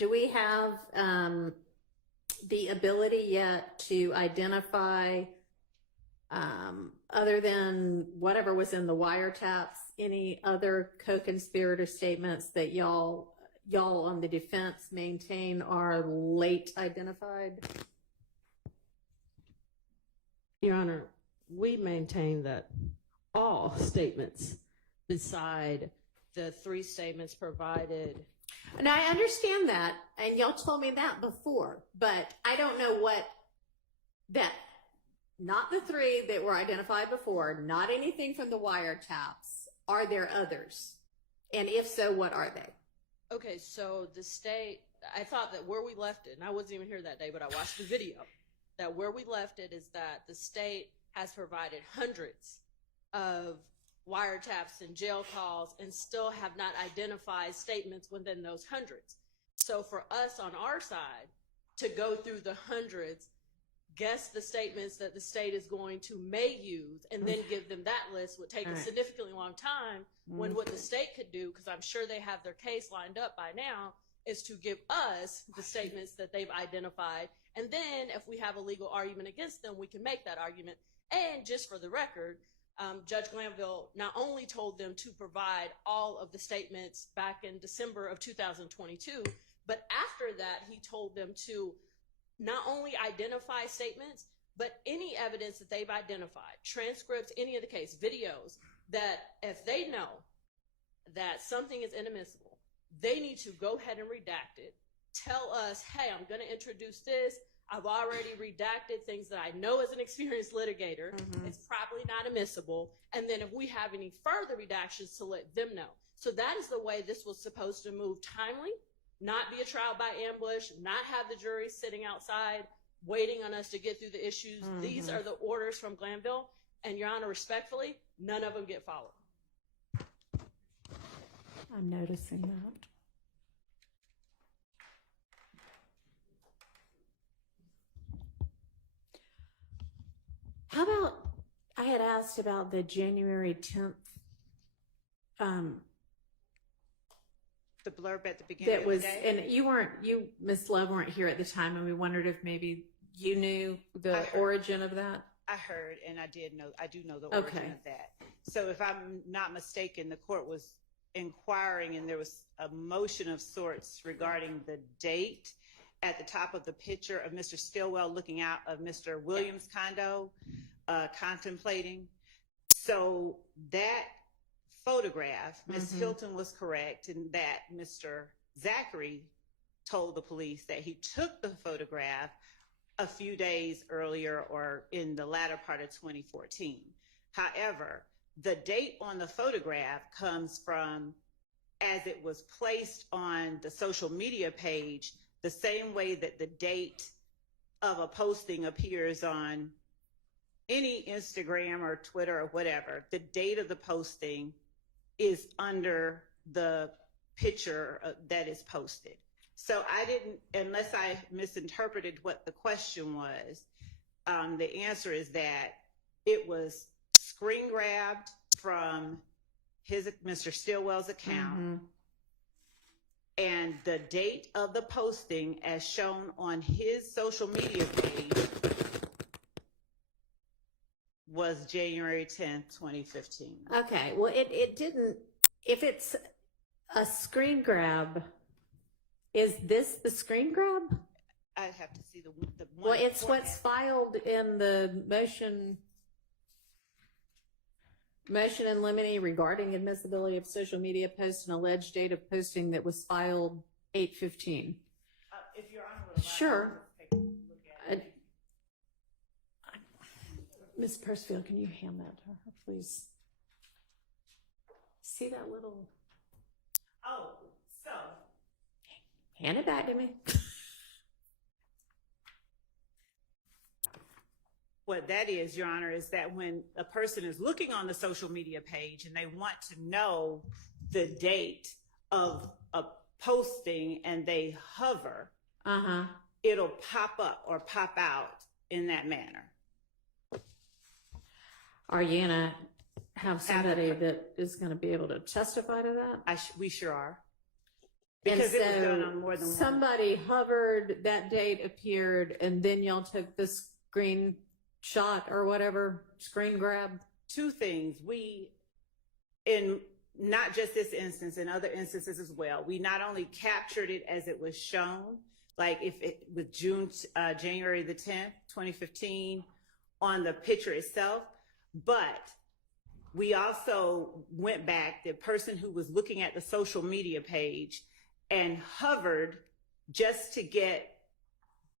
do we have the ability yet to identify, other than whatever was in the wiretaps, any other co-conspirator statements that y'all on the defense maintain are late identified? Your Honor, we maintain that all statements beside the 3 statements provided. And I understand that, and y'all told me that before, but I don't know what that, not the 3 that were identified before, not anything from the wiretaps. Are there others? And if so, what are they? Okay, so the state, I thought that where we left it, and I wasn't even here that day, but I watched the video, that where we left it is that the state has provided hundreds of wiretaps and jail calls and still have not identified statements within those hundreds. So for us on our side to go through the hundreds, guess the statements that the state is going to may use, and then give them that list would take a significantly long time, when what the state could do, because I'm sure they have their case lined up by now, is to give us the statements that they've identified. And then if we have a legal argument against them, we can make that argument. And just for the record, Judge Glanville not only told them to provide all of the statements back in December of 2022, but after that, he told them to not only identify statements, but any evidence that they've identified, transcripts, any of the case, videos, that if they know that something is inadmissible, they need to go ahead and redact it, tell us, hey, I'm going to introduce this. I've already redacted things that I know as an experienced litigator. It's probably not admissible. And then if we have any further redactions, to let them know. So that is the way this was supposed to move timely, not be a trial by ambush, not have the jury sitting outside waiting on us to get through the issues. These are the orders from Glanville. And Your Honor, respectfully, none of them get followed. I'm noticing that. How about, I had asked about the January 10th, the blurb at the beginning that was, of the day? and you, Ms. Love, weren't here at the time, and we wondered if maybe you knew the origin of that. I heard, and I do know the origin of that. So if I'm not mistaken, the court was inquiring, and there was a motion of sorts regarding the date at the top of the picture of Mr. Stillwell looking out of Mr. Williams' condo, contemplating. So that photograph, Ms. Hilton was correct in that Mr. Zachary told the police that he took the photograph a few days earlier or in the latter part of 2014. However, the date on the photograph comes from as it was placed on the social media page, the same way that the date of a posting appears on any Instagram or Twitter or whatever. The date of the posting is under the picture that is posted. So I didn't, unless I misinterpreted what the question was, the answer is that it was screen grabbed from Mr. Stillwell's account, and the date of the posting as shown on his social media page was January 10th, 2015. Okay, well, it didn't, if it's a screen grab, is this the screen grab? I'd have to see the one. Well, it's what's filed in the motion in limine regarding admissibility of social media posts and alleged date of posting that was filed 8/15. If Your Honor would allow, Sure. take a look at it. Ms. Persfield, can you hand that to her, please? See that little... Oh, so... Hand it back to me. What that is, Your Honor, is that when a person is looking on the social media page and they want to know the date of a posting and they hover, it'll pop up or pop out in that manner. Are you gonna have somebody that is gonna be able to testify to that? We sure are. Because it was done on more than one. Somebody hovered, that date appeared, and then y'all took the screenshot or whatever, screen grab. Two things. In not just this instance, in other instances as well, we not only captured it as it was shown, like if it with January the 10th, 2015, on the picture itself, but we also went back, the person who was looking at the social media page and hovered just to get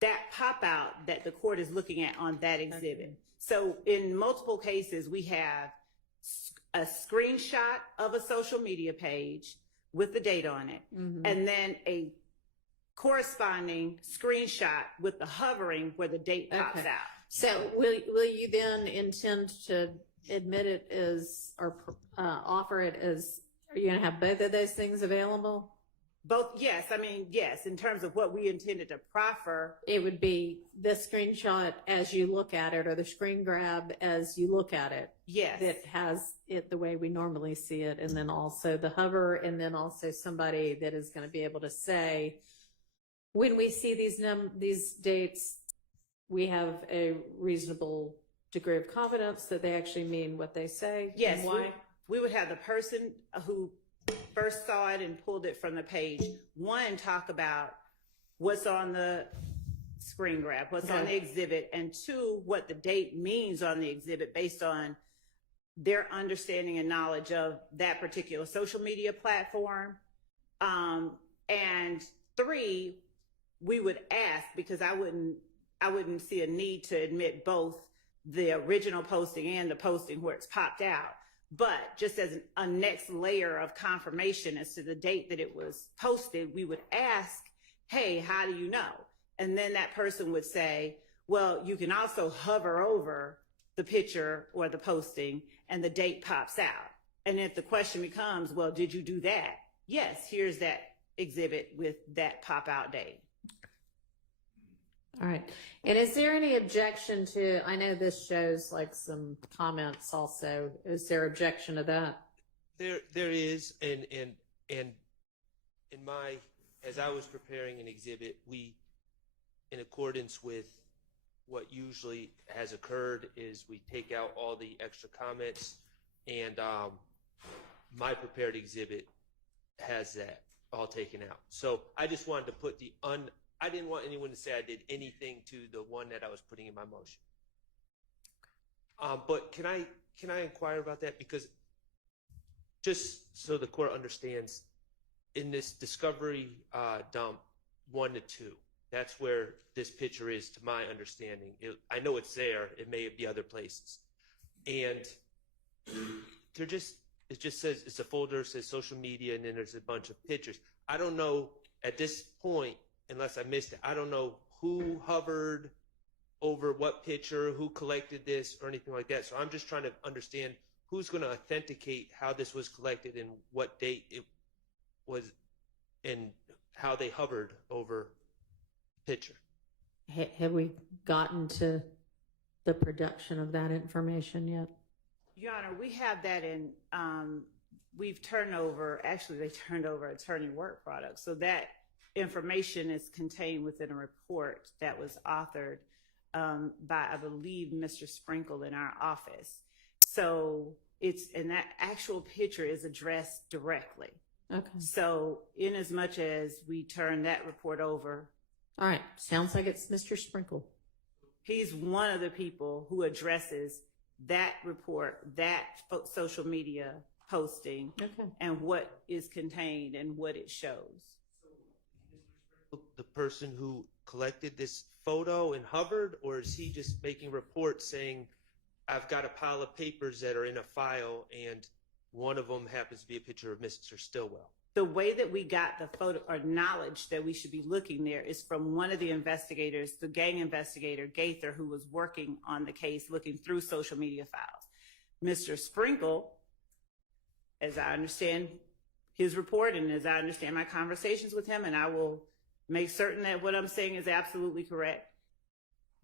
that pop out that the court is looking at on that exhibit. Okay. So in multiple cases, we have a screenshot of a social media page with the date on it, and then a corresponding screenshot with the hovering where the date pops out. So will you then intend to admit it as, or offer it as, are you going to have both of those things available? Both, yes. I mean, yes, in terms of what we intended to proffer. It would be the screenshot as you look at it, or the screen grab as you look at it. Yes. That has it the way we normally see it, and then also the hover, and then also somebody that is going to be able to say, when we see these dates, we have a reasonable degree of confidence that they actually mean what they say. Yes. And why? We would have the person who first saw it and pulled it from the page, one, talk about what's on the screen grab, what's on the exhibit, and two, what the date means on the exhibit based on their understanding and knowledge of that particular social media platform. And three, we would ask, because I wouldn't see a need to admit both the original posting and the posting where it's popped out. But just as a next layer of confirmation as to the date that it was posted, we would ask, hey, how do you know? And then that person would say, well, you can also hover over the picture or the posting and the date pops out. And if the question becomes, well, did you do that? Yes, here's that exhibit with that pop out date. All right. And is there any objection to, I know this shows like some comments also. Is there objection to that? There is, and in my, as I was preparing an exhibit, we, in accordance with what usually has occurred, is we take out all the extra comments, and my prepared exhibit has that all taken out. So I just wanted to put I didn't want anyone to say I did anything to the one that I was putting in my motion. But can I inquire about that? Because just so the court understands, in this discovery dump 1 to 2, that's where this picture is, to my understanding. I know it's there. It may be other places. And it just says, it's a folder, it says social media, and then there's a bunch of pictures. I don't know at this point, unless I missed it, I don't know who hovered over what picture, who collected this, or anything like that. So I'm just trying to understand who's going to authenticate how this was collected and what date it was and how they hovered over the picture. Have we gotten to the production of that information yet? Your Honor, we have that in, we've turned over, actually they turned over attorney work product. So that information is contained within a report that was authored by, I believe, Mr. Sprinkle in our office. So and that actual picture is addressed directly. Okay. So in as much as we turn that report over. All right. Sounds like it's Mr. Sprinkle. He's one of the people who addresses that report, that social media posting, and what is contained and what it shows. The person who collected this photo and hovered, or is he just making reports saying, I've got a pile of papers that are in a file and one of them happens to be a picture of Mr. Stillwell? The way that we got the photo or knowledge that we should be looking there is from one of the investigators, the gang investigator, Gaither, who was working on the case, looking through social media files. Mr. Sprinkle, as I understand his report and as I understand my conversations with him, and I will make certain that what I'm saying is absolutely correct,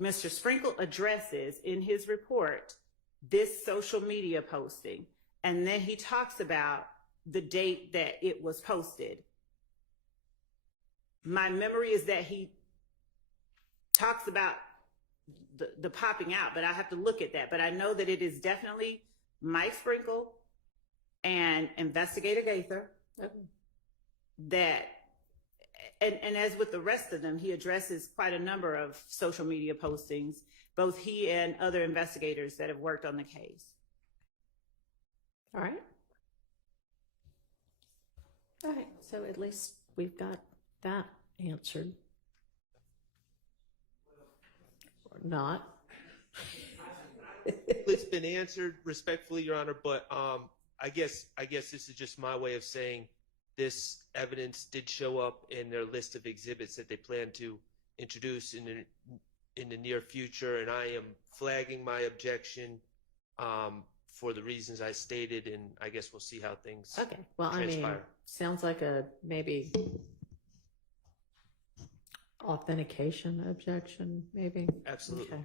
Mr. Sprinkle addresses in his report this social media posting, and then he talks about the date that it was posted. My memory is that he talks about the popping out, but I have to look at that. But I know that it is definitely Mike Sprinkle and Investigator Gaither that, and as with the rest of them, he addresses quite a number of social media postings, both he and other investigators that have worked on the case. All right. All right. So at least we've got that answered. Or not. It's been answered respectfully, Your Honor, but I guess this is just my way of saying this evidence did show up in their list of exhibits that they plan to introduce in the near future, and I am flagging my objection for the reasons I stated, and I guess we'll see how things transpire. Sounds like a maybe authentication objection, maybe. Absolutely. Okay.